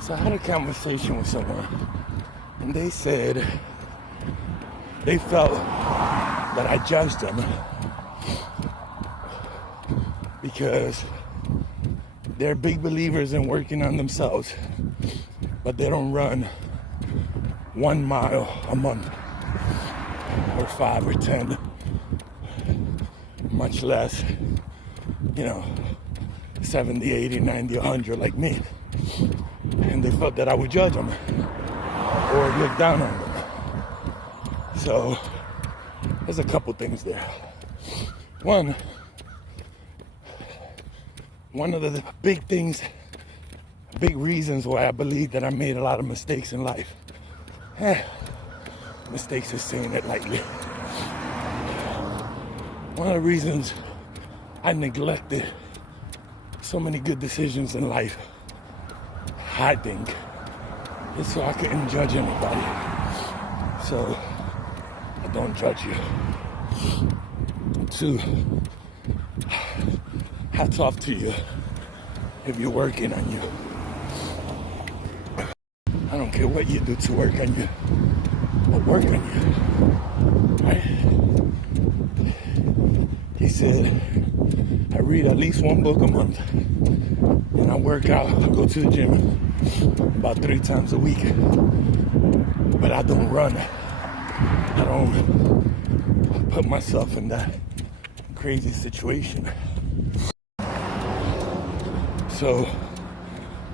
So I had a conversation with someone, and they said they felt that I judged them because they're big believers in working on themselves, but they don't run 1 mile a month or 5 or 10, much less, 70, 80, 90, 100 like me. And they felt that I would judge them or look down on them. So there's a couple things there. One of the big reasons why I believe that I made a lot of mistakes in life. Mistakes is saying it lightly. One of the reasons I neglected so many good decisions in life, I think, is so I couldn't judge anybody. So I don't judge you. 2, hats off to you if you're working on you. I don't care what you do to work on you, but work on you, right? He said, I read at least 1 book a month, and I work out. I go to the gym about 3 times a week, but I don't run. I don't put myself in that crazy situation. So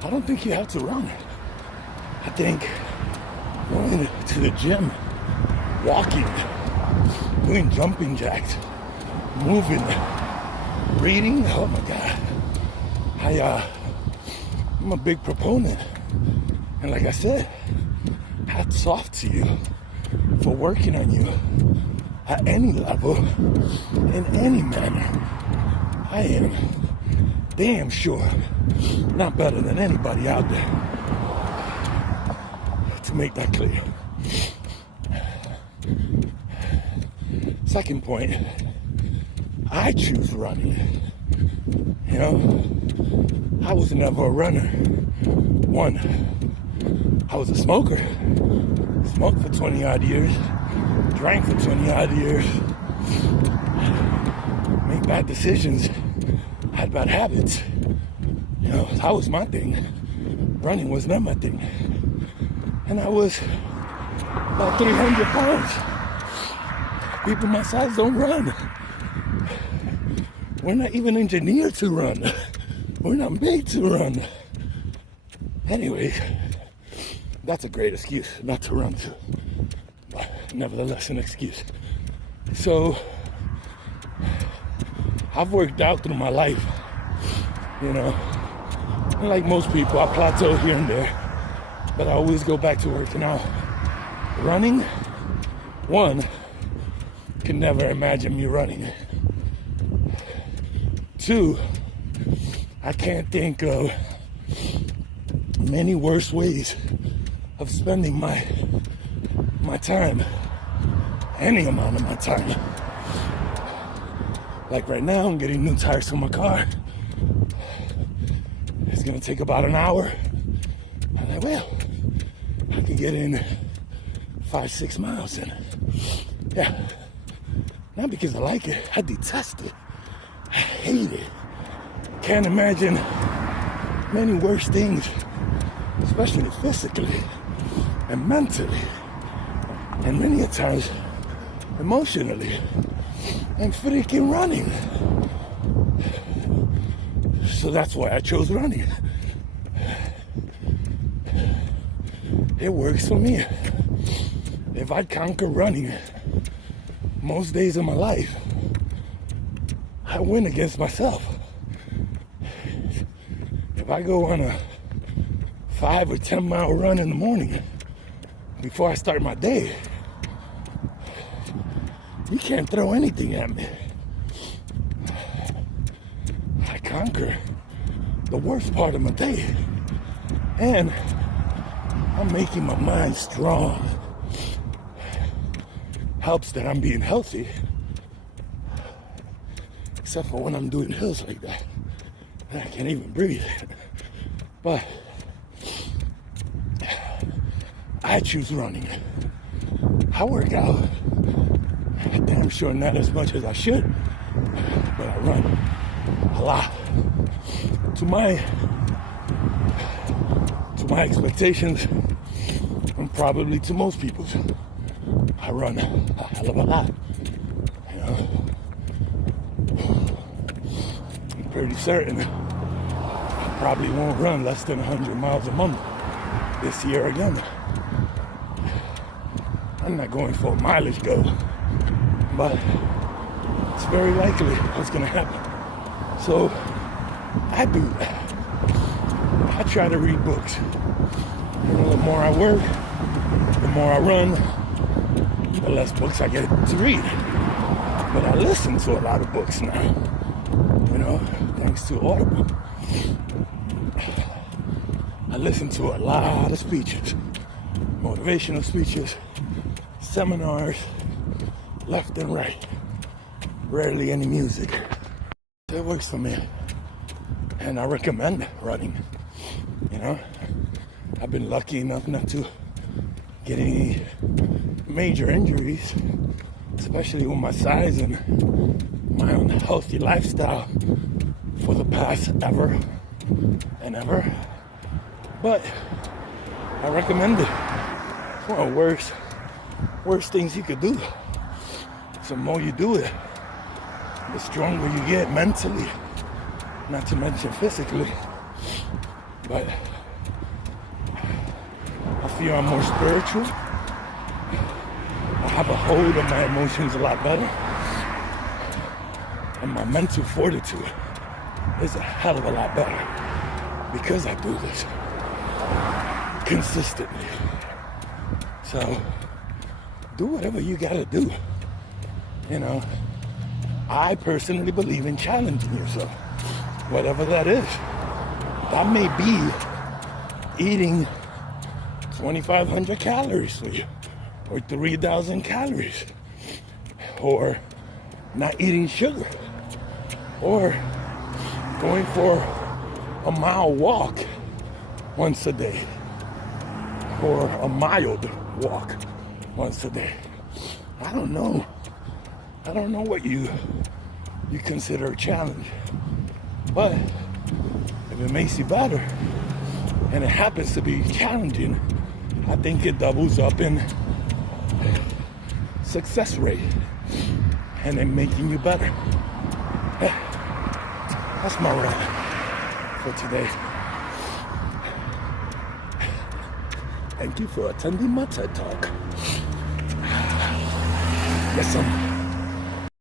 I don't think you have to run. I think going to the gym, walking, doing jumping jacks, moving, reading, oh my God. I'm a big proponent. And like I said, hats off to you for working on you at any level, in any manner. I am damn sure not better than anybody out there, to make that clear. Second point, I choose running. I was never a runner. 1, I was a smoker. Smoked for 20 odd years, drank for 20 odd years, made bad decisions, had bad habits. That was my thing. Running was not my thing. And I was about 300 pounds. People my size don't run. We're not even engineered to run. We're not made to run. Anyways, that's a great excuse not to run to. But nevertheless, an excuse. So, I've worked out through my life. And like most people, I plateau here and there. But I always go back to working out. Running, 1, can never imagine me running. 2, I can't think of many worse ways of spending my time, any amount of my time. Like right now, I'm getting new tires for my car. It's gonna take about an hour. I'm like, well, I can get in 5-6 miles in. Yeah, not because I like it, I detest it. I hate it. Can't imagine many worse things, especially physically and mentally, and many times emotionally, and freaking running. So that's why I chose running. It works for me. If I conquer running most days of my life, I win against myself. If I go on a 5 or 10 mile run in the morning before I start my day, you can't throw anything at me. I conquer the worst part of my day, and I'm making my mind strong. Helps that I'm being healthy, except for when I'm doing hills like that. I can't even breathe. But I choose running. I work out. Damn sure not as much as I should, but I run a lot. To my expectations, and probably to most people's, I run a hell of a lot. You know, I'm pretty certain I probably won't run less than 100 miles a month this year again. I'm not going for a mileage goal, but it's very likely what's going to happen. So I do that. I try to read books. You know, the more I work, the more I run, the less books I get to read. But I listen to a lot of books now, you know, thanks to Audible. I listen to a lot of speeches, motivational speeches, seminars, left and right. Rarely any music. It works for me. And I recommend running. You know, I've been lucky enough not to get any major injuries, especially with my size and my unhealthy lifestyle for the past ever and ever. But I recommend it. It's one of the worst things you could do. So the more you do it, the stronger you get mentally, not to mention physically. But I feel I'm more spiritual. I have a hold on my emotions a lot better. And my mental fortitude is a hell of a lot better because I do this consistently. So do whatever you gotta do. You know, I personally believe in challenging yourself, whatever that is. That may be eating 2,500 calories for you, or 3,000 calories, or not eating sugar, or going for a mile walk once a day, or a mild walk once a day. I don't know what you consider a challenge, but if it makes you better and it happens to be challenging, I think it doubles up in success rate and in making you better. That's my rant for today. Thank you for attending my TED Talk. Yes,